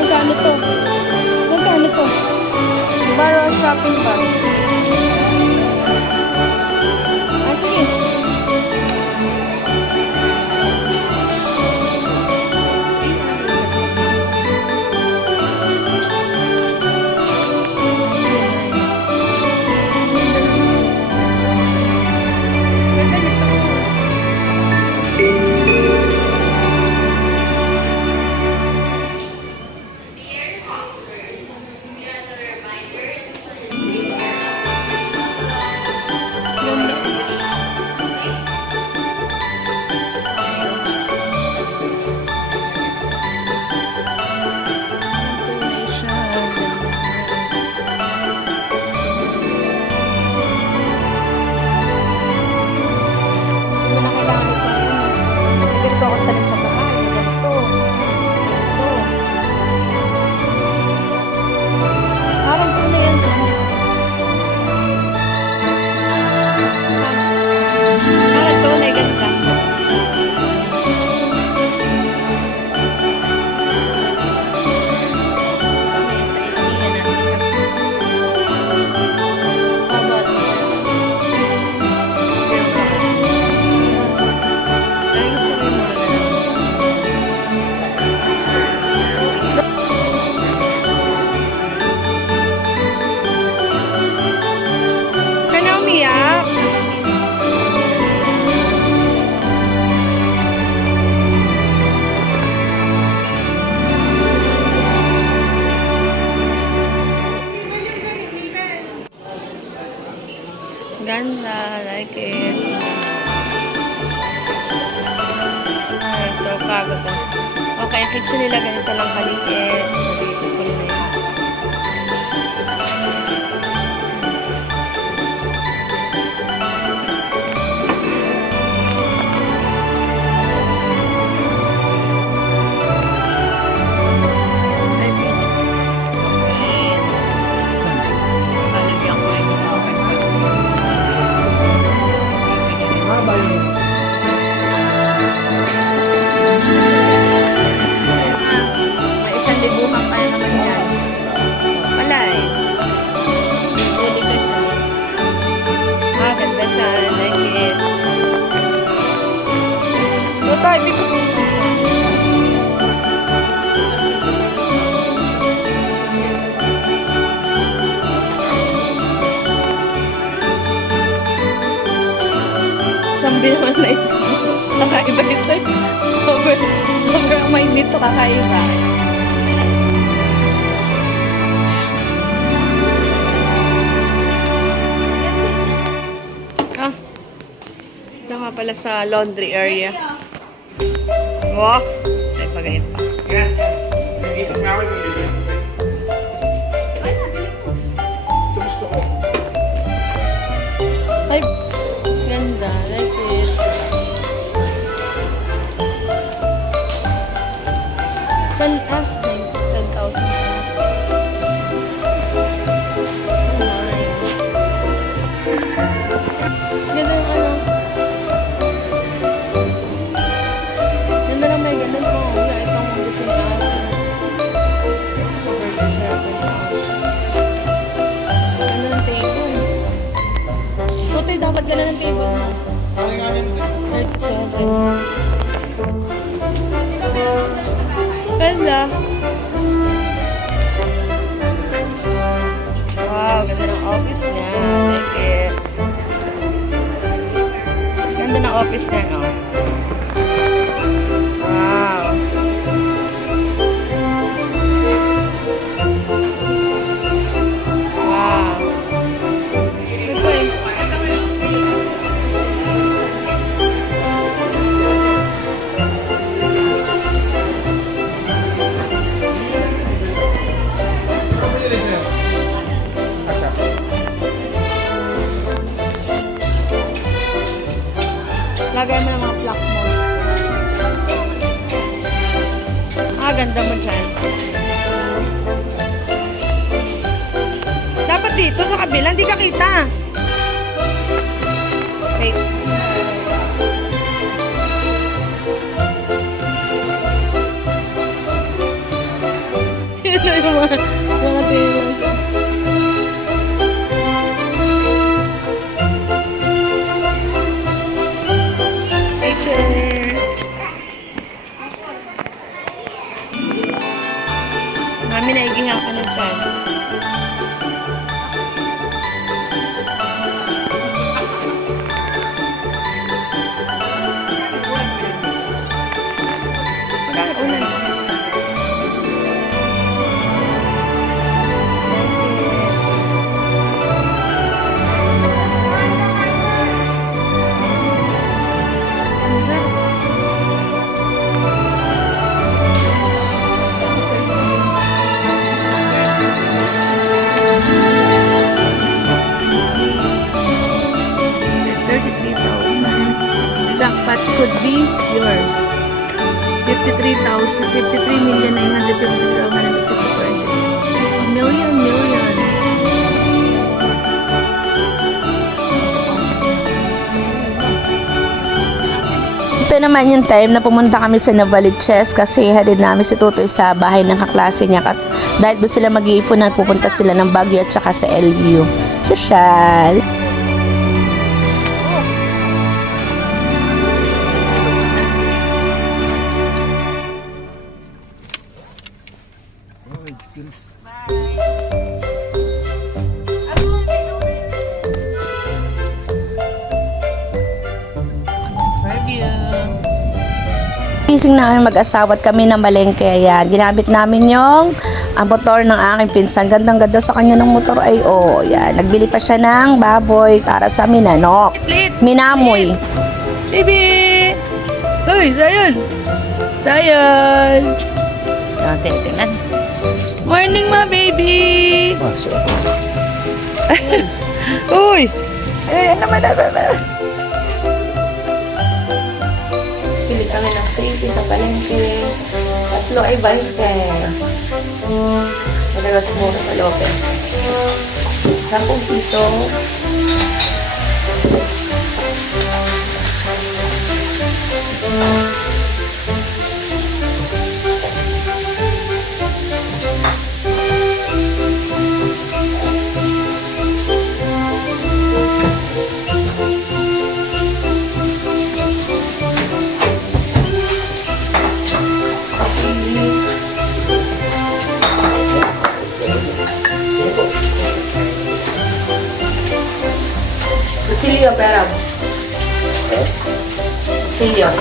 Magkano to? Magkano to? Borrow a shopping bag. Ah, sige. Parang tunay yan. Parang tunay, ganito. Kana umiyak? Ganda, like it. Ay, so pagod ah. Okay, ang kitchen nila ganito lang kaliit. So, beautiful na yun. Ay, beautiful. Lalagyan ko rin yung okay. May 1,000 Dito kakaiba. Ah, ito nga pala sa laundry area. Wow, ay pagayin pa. Yan. Nag-isip na ako yung bibig. Ito gusto ko. Ay, ganda. Like it. San, 10,000. Ganda yung ano. Ganda lang may ganun po. Wala itong gusto niya. Super deserving house. Ganda ng table. Tutoy, dapat ganda ng table mo. 37. Ganda. Wow, ganda ng office niya. Like it. Ganda ng office niya, no? Wow. Wow. Ito eh. Lagay mo ng mga plaque mo. Ah, ganda mo dyan. Dapat dito sa kabila, hindi ka kita. Wait. Yung mga table. Mami, naigihan ka na dyan. Magkano ulan? Jackpot could be yours. 53,950,000. Million. Ito naman yung time na pumunta kami sa Novaliches kasi hatid namin si Tutoy sa bahay ng kaklase niya. Dahil doon sila mag-iipon na pupunta sila ng Baguio at saka sa LU. Sosyal. Gising na kami mag-asawa at kami na malengke. Ayan, ginamit namin yung motor ng aking pinsan. Gandang-ganda sa kanya ng motor ay yan. Nagbili pa siya ng baboy para sa minanok. Minamoy. Baby! Uy, Zion! Zion! Tingnan. Morning, ma baby! Uy! Ay, naman. Pili kami ng safety sa palengke. 3 ay 20. Madalas mura sa Lopez. 10 piso. Silio, pera. Silio.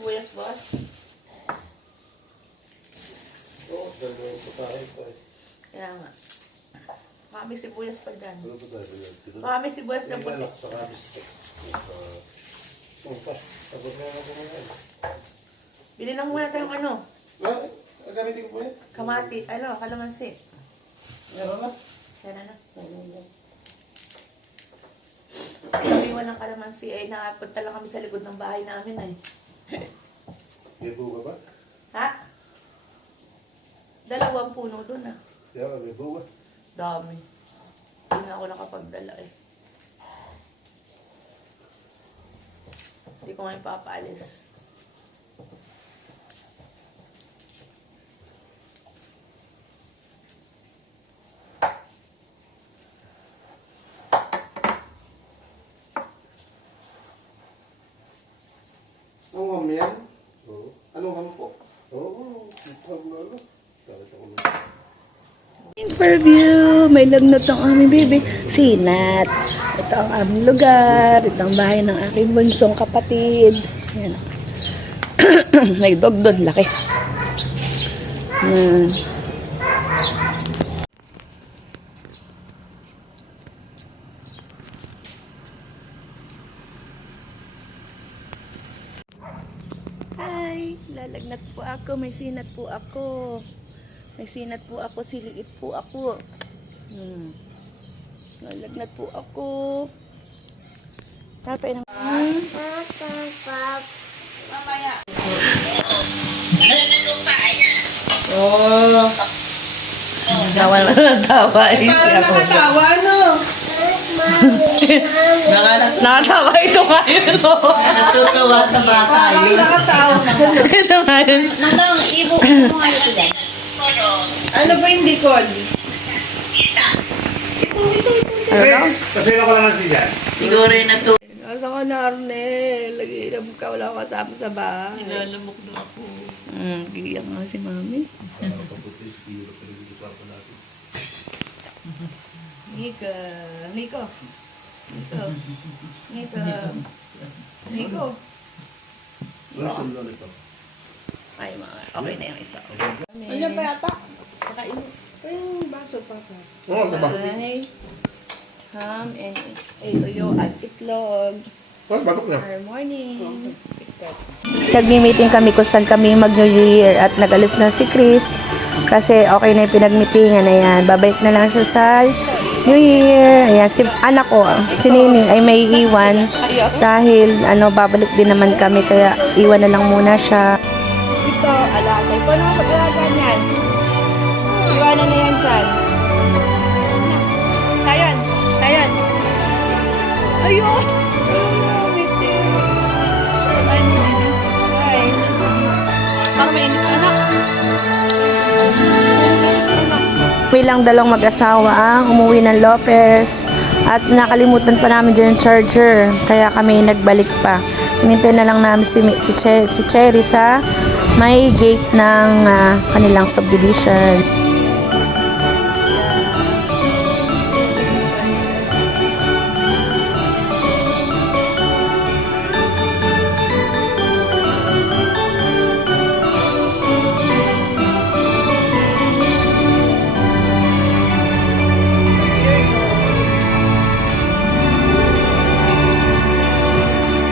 sibuyas, boss? Kaya nga. Marami sibuyas pa dyan. Marami sibuyas na puti. Bili lang muna tayong ano, Gamitin ko po yan. kamati, kalamansi. Meron na. Yan na. Kamiwan ng kalamansi ay nakapunta lang kami sa likod ng bahay namin ay. May buga ba? Ha? 2 puno doon ah. Yeah, may buga. Dami. Hindi na ako nakapagdala eh. Hindi ko ngayon papaalis. Anong ham yan? Oo. Anong ham po? Oo. Ham na ano? Interview! May lagnat ng aming baby. Sinat. Ito ang aming lugar. Ito ang bahay ng aking bunsong kapatid. Ayan. May dog doon. Laki. Ayan. Hi! Lalagnat po ako. May sinat po ako. May sinat po ako, siliit po ako. Nalagnat po ako. Tapay ng... Oh. Nagtawa naman nagtawa. Parang nakatawa, no? Nakatawa ito ngayon. Natutuwa sa bata. Parang nakatawa. Ito ngayon. Manang, ibo mo nga ito dyan. Ano ba yung dikod? Kasi ako naman si Jan. Siguro yun na to. Nasa ka na, Arnel. Lagi ka, wala ko kasama sa bahay. Nilalamok na ako. Giyak nga si Mami. Nika. Niko. Niko. Niko. Niko. Ay, okay na yung isa. Ano pa yata? Pakain. Yung baso pa pa. Oo, diba? Ay, ham and tuyo at itlog. Oh, bakit na? Our morning. Nagmi-meeting kami kung saan kami mag-New Year at nag-alis na si Chris kasi okay na yung pinag-meetingan na yan. Babalik na lang siya sa New Year. Ayan, si anak ko, si Nini ay may iwan dahil babalik din naman kami kaya iwan na lang muna siya. Ito, alaga. Ikaw na mag-alaga niyan. Iwanan na yan dyan. Sayan. Sayan. Ayun. Bilang dalawang mag-asawa ang umuwi ng Lopez at nakalimutan pa namin dyan yung charger kaya kami nagbalik pa. Hinintay na lang namin si Cherry sa may gate ng kanilang subdivision.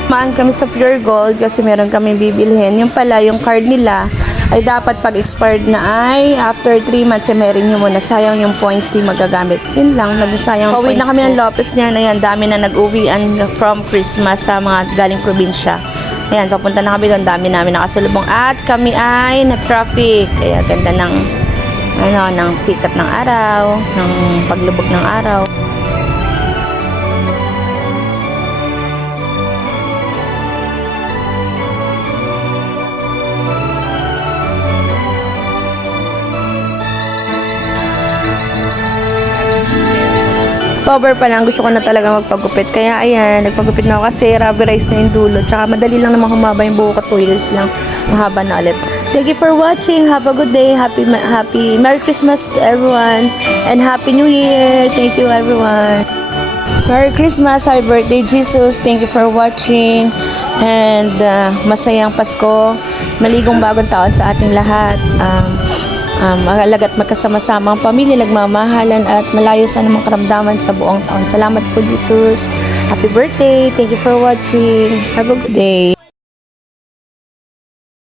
Maan kami sa Pure Gold kasi meron kami bibilhin. Yung pala, yung card nila ay dapat pag expired na ay after 3 months ay meron nyo muna. Sayang yung points di magagamit. Yun lang, nagsayang points. Pauwi na kami ng Lopez niyan. Ayan, dami na nag-uwian from Christmas sa mga galing probinsya. Ayan, papunta na kami doon. Dami namin nakasalubong. At kami ay na-traffic. Kaya ganda ng, ng sikat ng araw, ng paglubog ng araw. October pa lang, gusto ko na talaga magpagupit. Kaya ayan, nagpagupit na ako kasi rubberized na yung dulo. Tsaka madali lang naman humaba yung buhok ko. 2 years lang. Mahaba na ulit. Thank you for watching. Have a good day. Happy Merry Christmas to everyone. And Happy New Year. Thank you everyone. Merry Christmas, happy birthday Jesus. Thank you for watching. And masayang Pasko. Maligong bagong taon sa ating lahat. Magalagat magkasama-sama ang pamilya, nagmamahalan at malayo sa anumang karamdaman sa buong taon. Salamat po Jesus. Happy birthday. Thank you for watching. Have a good day.